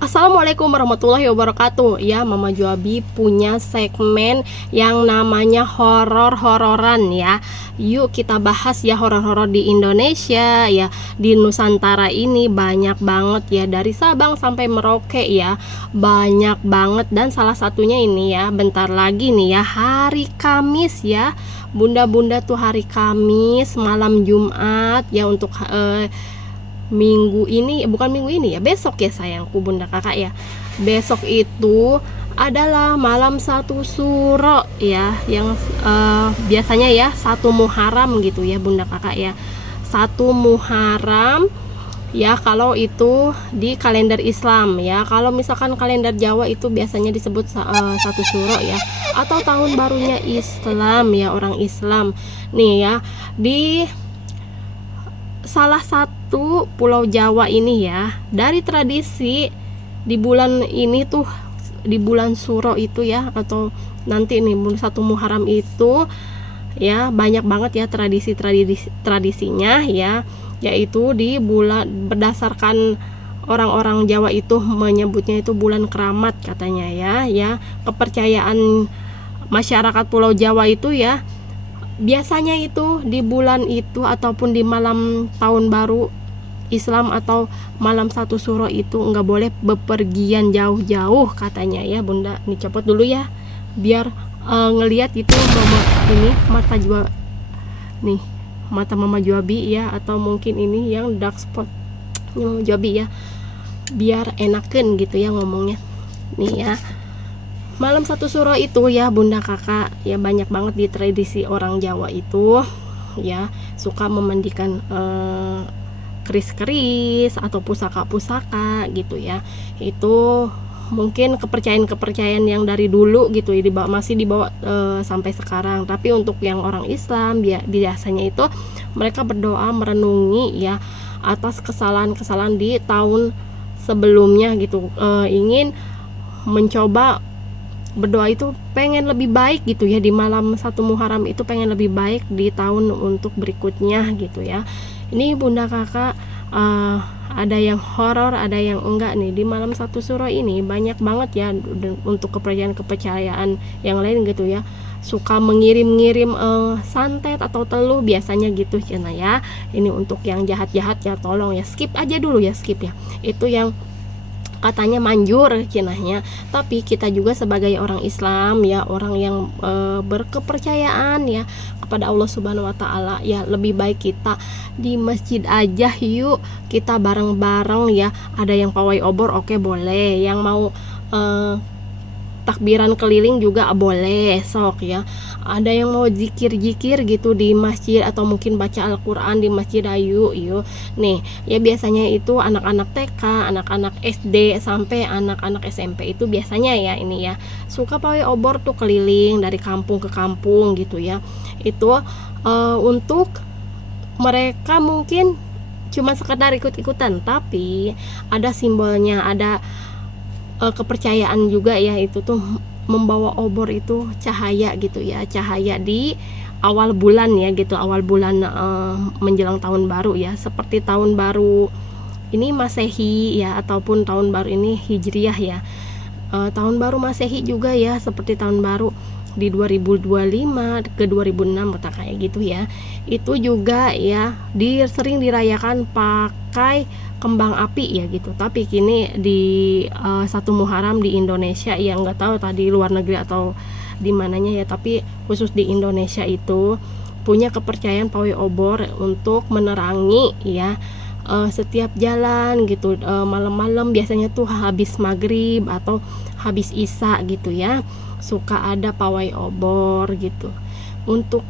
Assalamualaikum warahmatullahi wabarakatuh. Ya, Mama Juabi punya segmen yang namanya horor-hororan ya. Yuk kita bahas ya horor-horor di Indonesia ya. Di Nusantara ini banyak banget ya, dari Sabang sampai Merauke ya. Banyak banget, dan salah satunya ini ya, bentar lagi nih ya, hari Kamis ya. Bunda-bunda tuh hari Kamis malam Jumat ya, untuk minggu ini, bukan minggu ini ya, besok ya sayangku bunda kakak ya. Besok itu adalah malam satu suro ya, yang biasanya ya satu Muharram gitu ya bunda kakak ya. Satu Muharram ya, kalau itu di kalender Islam ya. Kalau misalkan kalender Jawa itu biasanya disebut satu suro ya, atau tahun barunya Islam ya, orang Islam nih ya. Di salah satu pulau Jawa ini ya, dari tradisi di bulan ini tuh, di bulan Suro itu ya, atau nanti nih satu Muharram itu ya, banyak banget ya tradisinya ya, yaitu di bulan, berdasarkan orang-orang Jawa itu menyebutnya itu bulan keramat katanya ya. Kepercayaan masyarakat pulau Jawa itu ya, biasanya itu di bulan itu ataupun di malam tahun baru Islam atau malam satu suro itu nggak boleh bepergian jauh-jauh katanya ya bunda. Nih copot dulu ya, biar ngelihat itu mama ini mata jua nih, mata Mama Juabi ya, atau mungkin ini yang dark spot Mama Juabi ya, biar enaken gitu ya ngomongnya nih ya. Malam satu suro itu ya bunda kakak ya, banyak banget di tradisi orang Jawa itu ya, suka memandikan keris-keris atau pusaka-pusaka gitu ya. Itu mungkin kepercayaan yang dari dulu gitu ya, masih dibawa sampai sekarang. Tapi untuk yang orang Islam biasanya itu mereka berdoa merenungi ya atas kesalahan-kesalahan di tahun sebelumnya gitu, ingin mencoba berdoa itu pengen lebih baik gitu ya, di malam satu Muharram itu pengen lebih baik di tahun untuk berikutnya gitu ya. Ini bunda kakak ada yang horor, ada yang enggak nih di malam satu suro ini. Banyak banget ya untuk kepercayaan yang lain gitu ya, suka mengirim-ngirim santet atau teluh biasanya gitu cina ya. Ini untuk yang jahat-jahat ya, tolong ya skip aja dulu ya, skip ya, itu yang katanya manjur cenahnya. Tapi kita juga sebagai orang Islam ya, orang yang berkepercayaan ya kepada Allah Subhanahu wa taala ya, lebih baik kita di masjid aja yuk, kita bareng-bareng ya. Ada yang pawai obor oke boleh, yang mau takbiran keliling juga boleh sok ya. Ada yang mau zikir-zikir gitu di masjid, atau mungkin baca Al-Quran di masjid, ayu yuk nih ya. Biasanya itu anak-anak TK, anak-anak SD sampai anak-anak SMP itu biasanya ya ini ya, suka pawai obor tuh keliling dari kampung ke kampung gitu ya. Itu untuk mereka mungkin cuma sekedar ikut-ikutan, tapi ada simbolnya, ada kepercayaan juga ya. Itu tuh membawa obor itu cahaya gitu ya, cahaya di awal bulan ya gitu, awal bulan menjelang tahun baru ya, seperti tahun baru ini Masehi ya, ataupun tahun baru ini Hijriah ya. Tahun baru Masehi juga ya, seperti tahun baru di 2025 ke 2006 kata kayak gitu ya. Itu juga ya sering dirayakan pakai kembang api ya gitu. Tapi kini di satu Muharram di Indonesia ya, nggak tahu tadi luar negeri atau di mananya ya, tapi khusus di Indonesia itu punya kepercayaan pawai obor untuk menerangi ya setiap jalan gitu. Malam-malam biasanya tuh habis maghrib atau habis isya gitu ya, suka ada pawai obor gitu untuk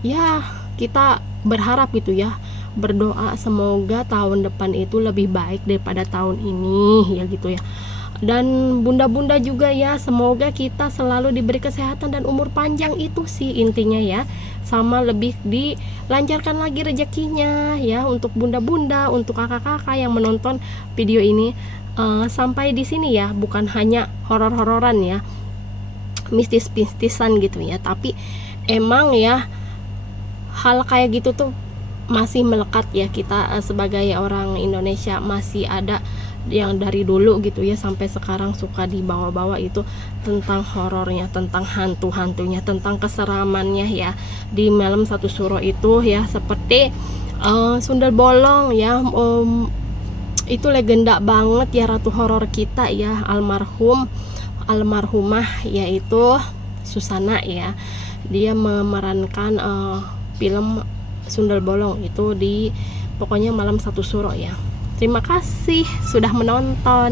ya kita berharap gitu ya, berdoa semoga tahun depan itu lebih baik daripada tahun ini ya gitu ya. Dan bunda-bunda juga ya, semoga kita selalu diberi kesehatan dan umur panjang, itu sih intinya ya. Sama lebih dilancarkan lagi rezekinya ya, untuk bunda-bunda, untuk kakak-kakak yang menonton video ini sampai di sini ya. Bukan hanya horor-hororan ya, mistis-mistisan gitu ya, tapi emang ya hal kayak gitu tuh masih melekat ya. Kita sebagai orang Indonesia masih ada yang dari dulu gitu ya sampai sekarang suka dibawa-bawa itu tentang horornya, tentang hantu-hantunya, tentang keseramannya ya di Malam Satu Suro itu ya, seperti Sundel Bolong ya, itu legenda banget ya ratu horor kita ya, almarhumah yaitu Susana ya. Dia memerankan film Sundel Bolong itu di pokoknya Malam Satu Suro ya. Terima kasih sudah menonton.